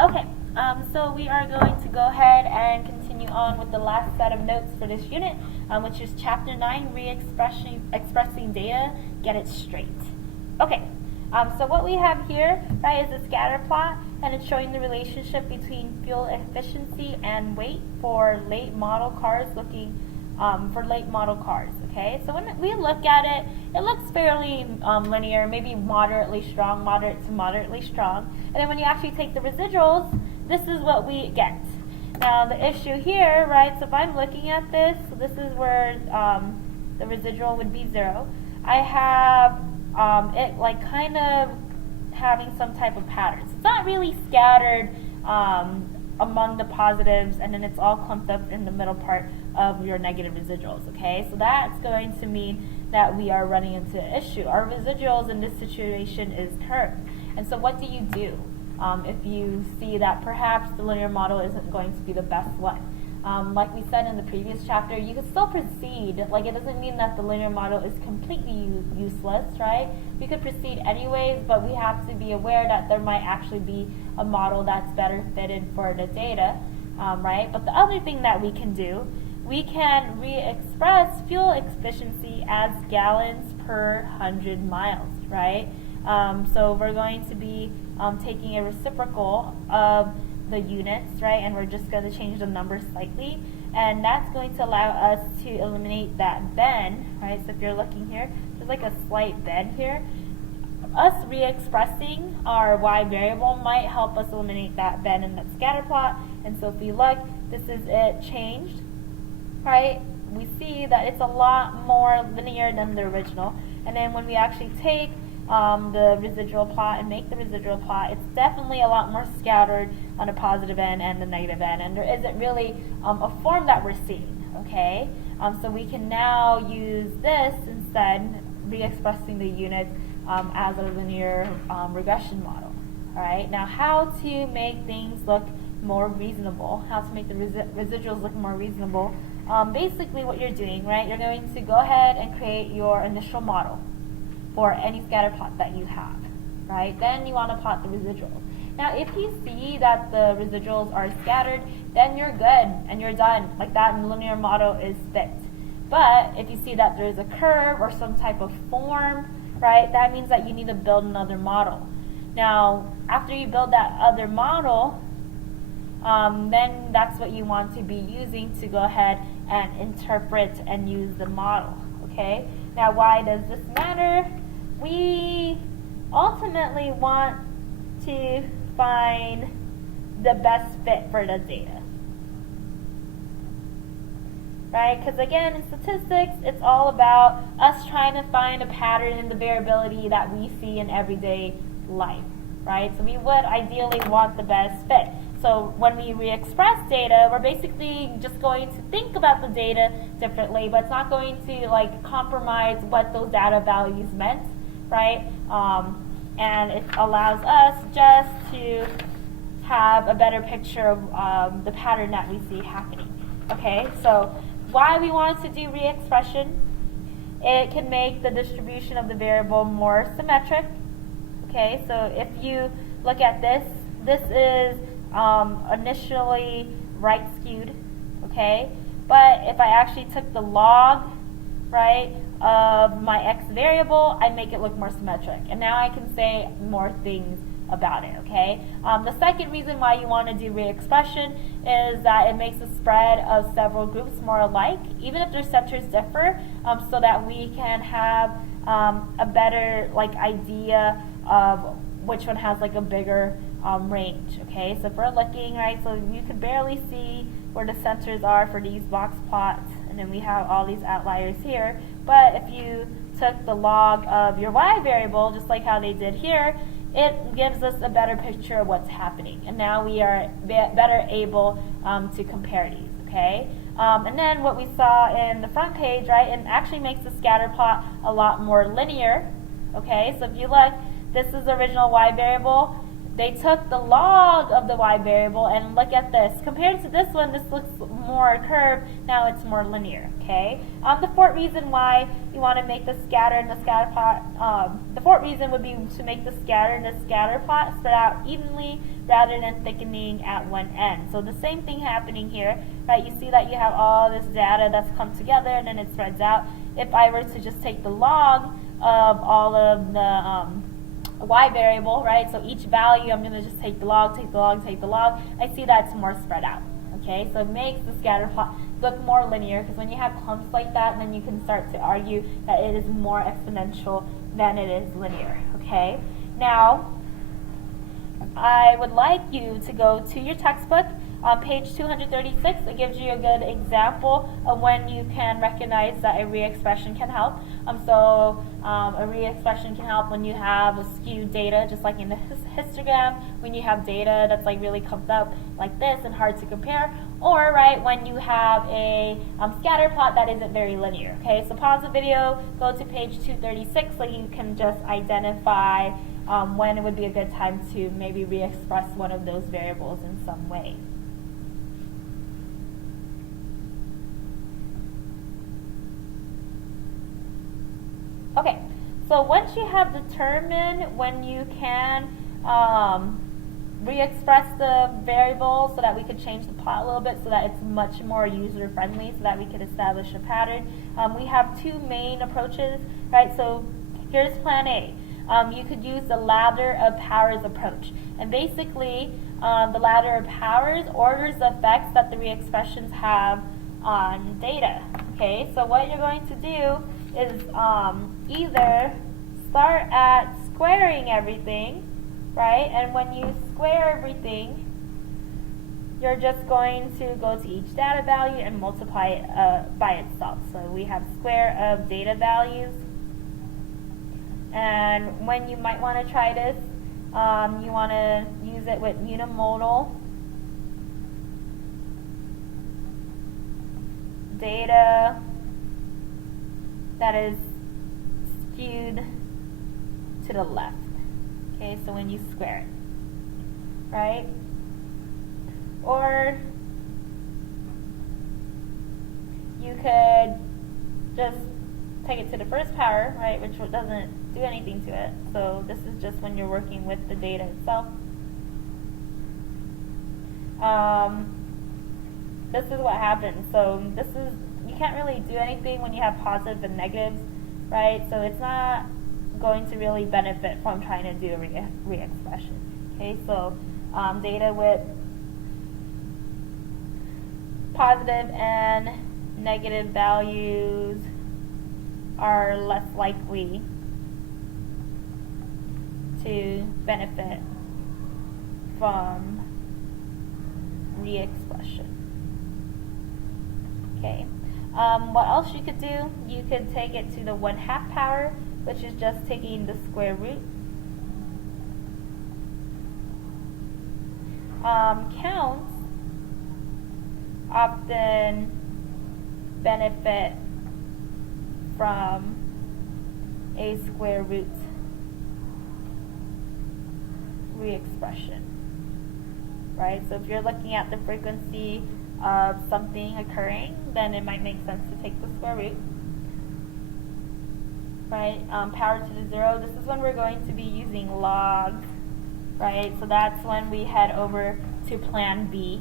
Okay, so we are going to go ahead and continue on with the last set of notes for this unit, which is Chapter 9, Expressing Data, Get It Straight. Okay, so what we have here, right, is a scatter plot, and it's showing the relationship between fuel efficiency and weight for late model cars okay? So when we look at it, it looks fairly linear, maybe moderately strong, moderate to moderately strong. And then when you actually take the residuals, this is what we get. Now the issue here, right, so if I'm looking at this, so this is where the residual would be 0. I have it like kind of having some type of pattern. So it's not really scattered among the positives, and then it's all clumped up in the middle part of your negative residuals, okay? So that's going to mean that we are running into an issue. Our residuals in this situation is curved. And so what do you do if you see that perhaps the linear model isn't going to be the best one? Like we said in the previous chapter, you can still proceed. Like, it doesn't mean that the linear model is completely useless, right? We could proceed anyways, but we have to be aware that there might actually be a model that's better fitted for the data, right? But the other thing that we can do, we can re-express fuel efficiency as gallons per 100 miles, right? So we're going to be taking a reciprocal of the units, right, and we're just going to change the numbers slightly, and that's going to allow us to eliminate that bend, right? So if you're looking here, there's like a slight bend here. Us re-expressing our y variable might help us eliminate that bend in that scatter plot. And so if we look, this is it changed, right? We see that it's a lot more linear than the original. And then when we actually take the residual plot and make the residual plot, it's definitely a lot more scattered on the positive end and the negative end, and there isn't really a form that we're seeing, okay? So we can now use this instead, re-expressing the units as a linear regression model, all right? Now, how to make things look more reasonable, how to make the residuals look more reasonable. Basically what you're doing, right, you're going to go ahead and create your initial model for any scatter plot that you have, right? Then you want to plot the residuals. Now, if you see that the residuals are scattered, then you're good and you're done. Like, that linear model is fit. But if you see that there's a curve or some type of form, right, that means that you need to build another model. Now, after you build that other model, then that's what you want to be using to go ahead and interpret and use the model, okay? Now, why does this matter? We ultimately want to find the best fit for the data, right? Because again, in statistics, it's all about us trying to find a pattern in the variability that we see in everyday life, right? So we would ideally want the best fit. So when we re-express data, we're basically just going to think about the data differently, but it's not going to like compromise what those data values meant, right? And it allows us just to have a better picture of the pattern that we see happening. Okay, so why we want to do re-expression? It can make the distribution of the variable more symmetric. Okay, so if you look at this, this is initially right skewed, okay? But if I actually took the log, right, of my x variable, I make it look more symmetric. And now I can say more things about it, okay? The second reason why you want to do re-expression is that it makes the spread of several groups more alike, even if their centers differ, so that we can have a better like idea of which one has like a bigger range, okay? So if we're looking, right, so you could barely see where the centers are for these box plots, and then we have all these outliers here. But if you took the log of your y variable, just like how they did here, it gives us a better picture of what's happening. And now we are better able to compare these, okay? And then what we saw in the front page, right, it actually makes the scatter plot a lot more linear, okay? So if you look, this is the original y variable. they took the log of the y variable, and look at this. Compared to this one, this looks more curved. Now it's more linear, okay? The fourth reason why you want to make the scatter and the scatter plot, the fourth reason would be to make the scatter and the scatter plot spread out evenly rather than thickening at one end. So the same thing happening here, right? You see that you have all this data that's come together and then it spreads out. If I were to just take the log of all of the y variable, right? So each value, I'm going to just take the log, take the log, take the log. I see that it's more spread out, okay? So it makes the scatter plot look more linear, because when you have clumps like that, then you can start to argue that it is more exponential than it is linear, okay? Now, I would like you to go to your textbook. On page 236, it gives you a good example of when you can recognize that a re-expression can help. A re-expression can help when you have skewed data, just like in the histogram, when you have data that's like really clumped up like this and hard to compare, or right when you have a scatter plot that isn't very linear. Okay, so pause the video, go to page 236 so you can just identify when it would be a good time to maybe re-express one of those variables in some way. Okay, so once you have determined when you can re-express the variable so that we could change the plot a little bit so that it's much more user-friendly so that we could establish a pattern, we have two main approaches, right? So here's plan A. You could use the ladder of powers approach. And basically, the ladder of powers orders the effects that the re-expressions have on data. Okay, so what you're going to do is either start at squaring everything, right? And when you square everything, you're just going to go to each data value and multiply it by itself. So we have square of data values. And when you might want to try this, you want to use it with unimodal data that is skewed to the left. Okay, so when you square it, right? Or you could just take it to the first power, right, which doesn't do anything to it. So this is just when you're working with the data itself. This is what happens. So this is, you can't really do anything when you have positives and negatives, right? So it's not going to really benefit from trying to do a re-expression. Okay, so data with positive and negative values are less likely to benefit from re-expression. Okay. What else you could do? You could take it to the 1/2 power, which is just taking the square root. Counts often benefit from a square root re-expression, right? So if you're looking at the frequency of something occurring, then it might make sense to take the square root, right? Power to the 0, this is when we're going to be using logs, right? So that's when we head over to plan B.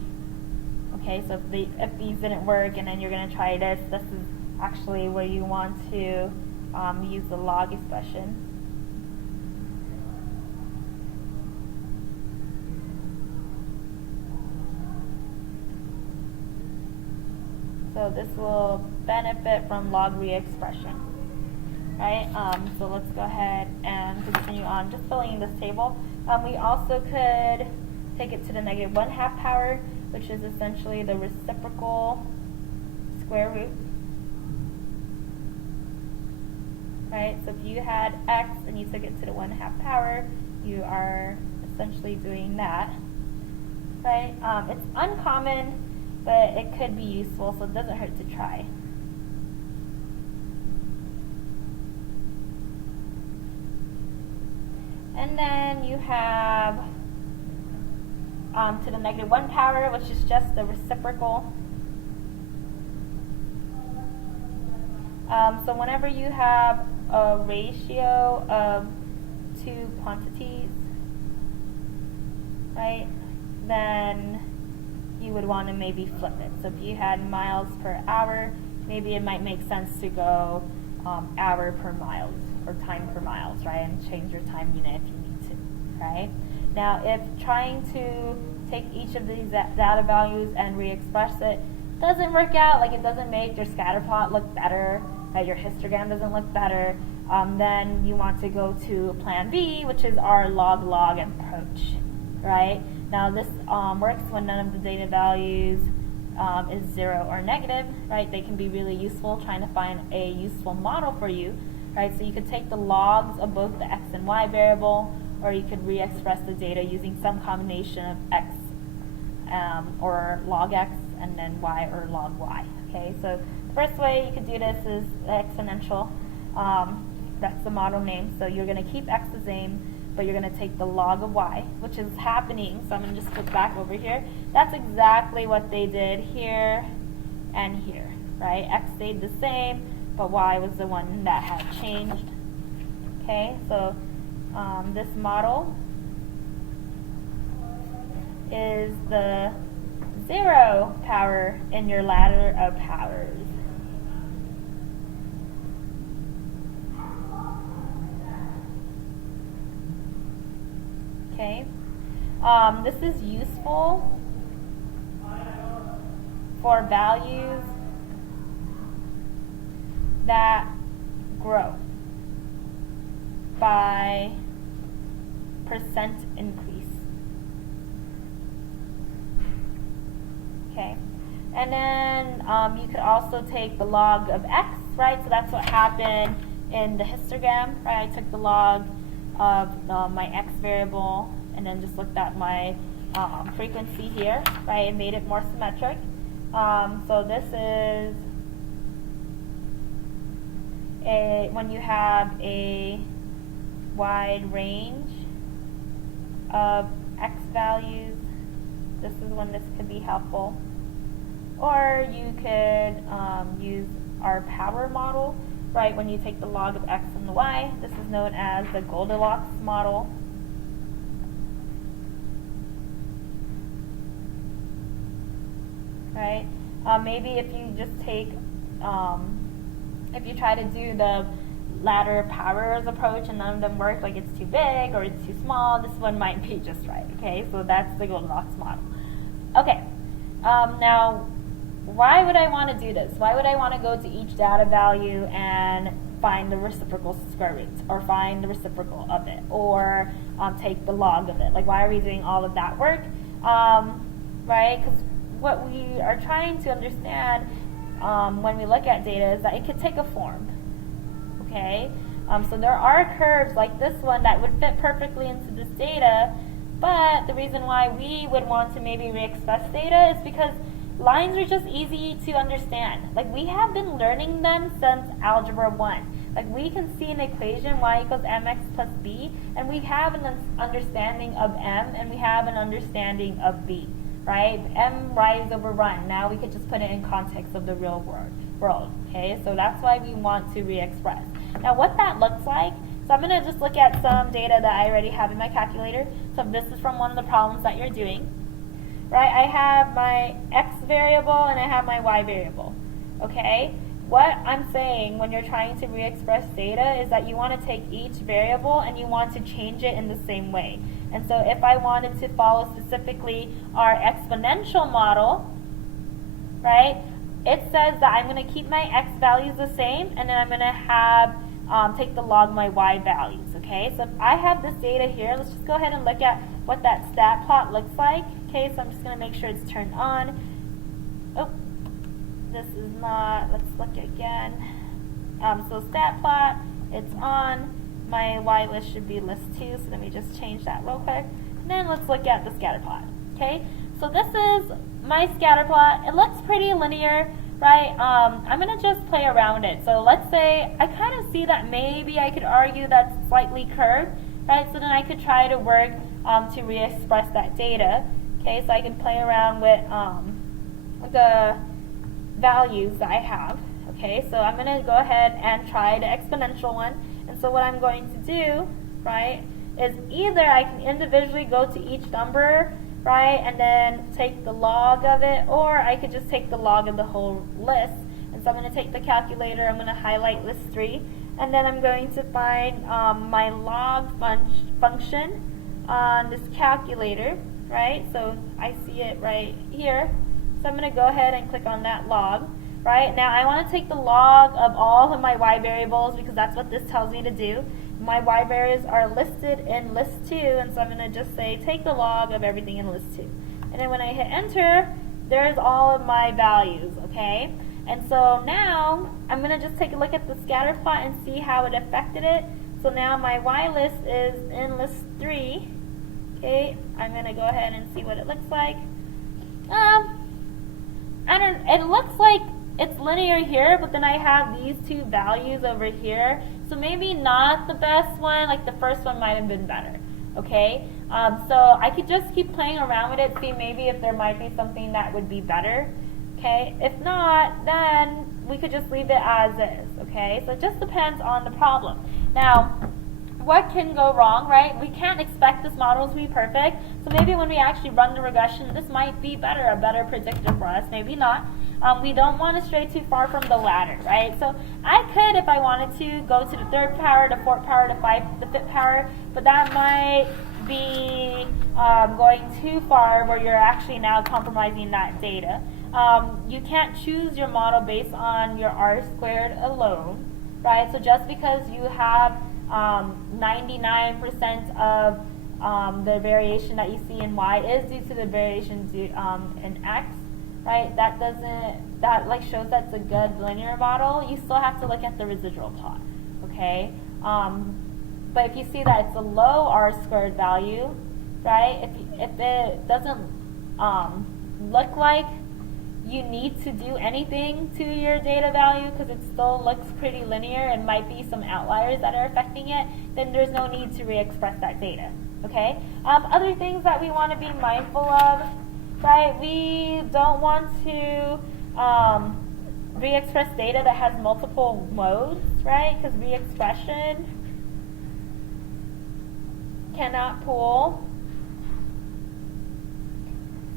Okay, so if these didn't work and then you're going to try this, this is actually where you want to use the log expression. So this will benefit from log re-expression, right? So let's go ahead and continue on just filling in this table. We also could take it to the negative 1/2 power, which is essentially the reciprocal square root, right? So if you had x and you took it to the 1/2 power, you are essentially doing that, right? It's uncommon, but it could be useful, so it doesn't hurt to try. And then you have to the negative 1 power, which is just the reciprocal. So whenever you have a ratio of two quantities, right, then you would want to maybe flip it. So if you had miles per hour, maybe it might make sense to go hour per miles or time per miles, right, and change your time unit if you need to, right? Now, if trying to take each of these data values and re-express it doesn't work out, like it doesn't make your scatter plot look better, right, your histogram doesn't look better, then you want to go to plan B, which is our log-log approach, right? Now this works when none of the data values is 0 or negative, right? They can be really useful trying to find a useful model for you, right? So you could take the logs of both the x and y variable, or you could re-express the data using some combination of x or log x and then y or log y, okay? So the first way you could do this is exponential. That's the model name. So you're going to keep x the same, but you're going to take the log of y, which is happening. So I'm going to just flip back over here. That's exactly what they did here and here, right? X stayed the same, but y was the one that had changed. Okay, so this model is the 0 power in your ladder of powers. Okay, this is useful for values that grow by percent increase. Okay, and then you could also take the log of x, right? So that's what happened in the histogram, right? I took the log of my x variable and then just looked at my frequency here, right, and made it more symmetric. So this is when you have a wide range of x values, this is when this could be helpful. Or you could use our power model, right, when you take the log of x and the y. This is known as the Goldilocks model. Right? Maybe if you just take, if you try to do the ladder powers approach and none of them work, like it's too big or it's too small, this one might be just right, okay? So that's the Goldilocks model. Okay, now why would I want to do this? Why would I want to go to each data value and find the reciprocal square root, or find the reciprocal of it, or take the log of it? Like, why are we doing all of that work? Right? Because what we are trying to understand when we look at data is that it could take a form. Okay? So there are curves like this one that would fit perfectly into this data, but the reason why we would want to maybe re-express data is because lines are just easy to understand. Like, we have been learning them since Algebra 1. Like, we can see an equation, y equals mx plus b, and we have an understanding of m, and we have an understanding of b, right? M rise over run. Now we could just put it in context of the real world, okay? So that's why we want to re-express. Now, what that looks like, so I'm going to just look at some data that I already have in my calculator. So this is from one of the problems that you're doing. Right, I have my x variable and I have my y variable, okay? What I'm saying when you're trying to re-express data is that you want to take each variable and you want to change it in the same way. And so if I wanted to follow specifically our exponential model, right, it says that I'm going to keep my x values the same, and then I'm going to have take the log my y values, okay? So if I have this data here, let's just go ahead and look at what that stat plot looks like. Okay, so I'm just going to make sure it's turned on. Oh, this is not, let's look again. So stat plot, it's on. My y list should be list 2, so let me just change that real quick. And then let's look at the scatter plot. Okay, so this is my scatter plot. It looks pretty linear, right? I'm going to just play around it. So let's say I kind of see that maybe I could argue that's slightly curved, right? So then I could try to work to re-express that data. Okay, so I can play around with the values that I have. Okay, so I'm going to go ahead and try the exponential one. And so what I'm going to do, right, is either I can individually go to each number, right, and then take the log of it, or I could just take the log of the whole list. And so I'm going to take the calculator, I'm going to highlight list 3, and then I'm going to find my log function on this calculator, right? So I see it right here. So I'm going to go ahead and click on that log. Right, now I want to take the log of all of my y variables because that's what this tells me to do. My y variables are listed in list 2, and so I'm going to just say take the log of everything in list 2. And then when I hit enter, there's all of my values, okay? And so now I'm going to just take a look at the scatter plot and see how it affected it. So now my y list is in list 3. Okay, I'm going to go ahead and see what it looks like. It looks like it's linear here, but then I have these two values over here. So maybe not the best one, like the first one might have been better, okay? So I could just keep playing around with it, see maybe if there might be something that would be better, okay? If not, then we could just leave it as is, okay? So it just depends on the problem. Now, what can go wrong, right? We can't expect this model to be perfect, so maybe when we actually run the regression, this might be better, a better predictor for us, maybe not. We don't want to stray too far from the ladder, right? So I could, if I wanted to, go to the 3rd power, the 4th power, the 5th power, but that might be going too far where you're actually now compromising that data. You can't choose your model based on your R-squared alone, right? So just because you have 99% of the variation that you see in Y is due to the variation in X, right? That like shows that's a good linear model. You still have to look at the residual plot, okay? But if you see that it's a low R-squared value, right? If it doesn't look like you need to do anything to your data value because it still looks pretty linear and might be some outliers that are affecting it, then there's no need to re-express that data, okay? Other things that we want to be mindful of, right? We don't want to re-express data that has multiple modes, right? Because re-expression cannot pool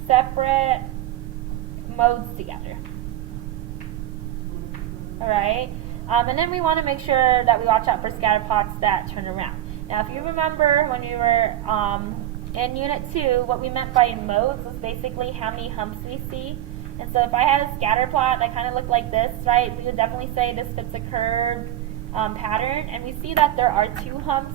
separate modes together. Alright? And then we want to make sure that we watch out for scatter plots that turn around. Now, if you remember when you were in Unit 2, what we meant by modes was basically how many humps we see. And so if I had a scatter plot that kind of looked like this, right, we would definitely say this fits a curved pattern. And we see that there are 2 humps,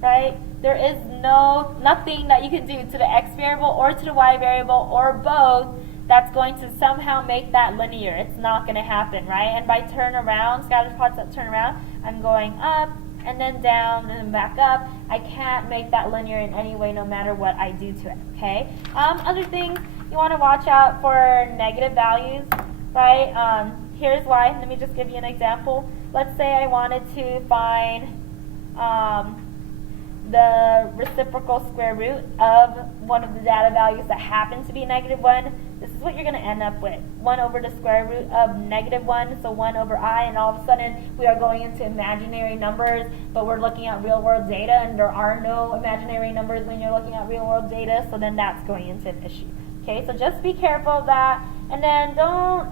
right? There is nothing that you can do to the x variable or to the y variable or both that's going to somehow make that linear. It's not going to happen, right? And by turn around, scatter plots that turn around, I'm going up and then down and then back up. I can't make that linear in any way no matter what I do to it, okay? Other things, you want to watch out for negative values, right? Here's why. Let me just give you an example. Let's say I wanted to find the reciprocal square root of one of the data values that happen to be -1. This is what you're going to end up with. 1 over the square root of -1, so 1 over I, and all of a sudden we are going into imaginary numbers, but we're looking at real world data, and there are no imaginary numbers when you're looking at real world data, so then that's going into an issue. Okay, so just be careful of that, and then don't,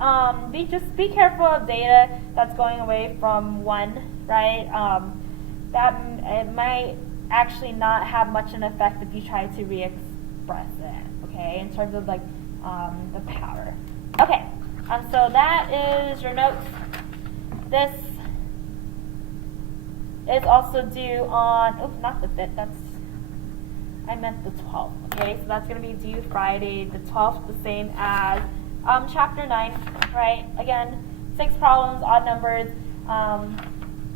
just be careful of data that's going away from 1, right? It might actually not have much an effect if you try to re-express it, okay, in terms of like the power. Okay, so that is your notes. This is also due on, oops, not the 5th, I meant the 12th, okay, so that's going to be due Friday the 12th, the same as chapter 9, right? Again, 6 problems, odd numbers.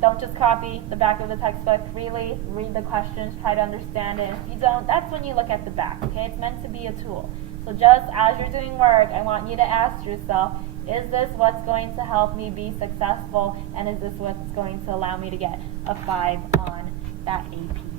Don't just copy the back of the textbook. Really read the questions, try to understand it. If you don't, that's when you look at the back, okay? It's meant to be a tool. So just as you're doing work, I want you to ask yourself, is this what's going to help me be successful, and is this what's going to allow me to get a 5 on that AP?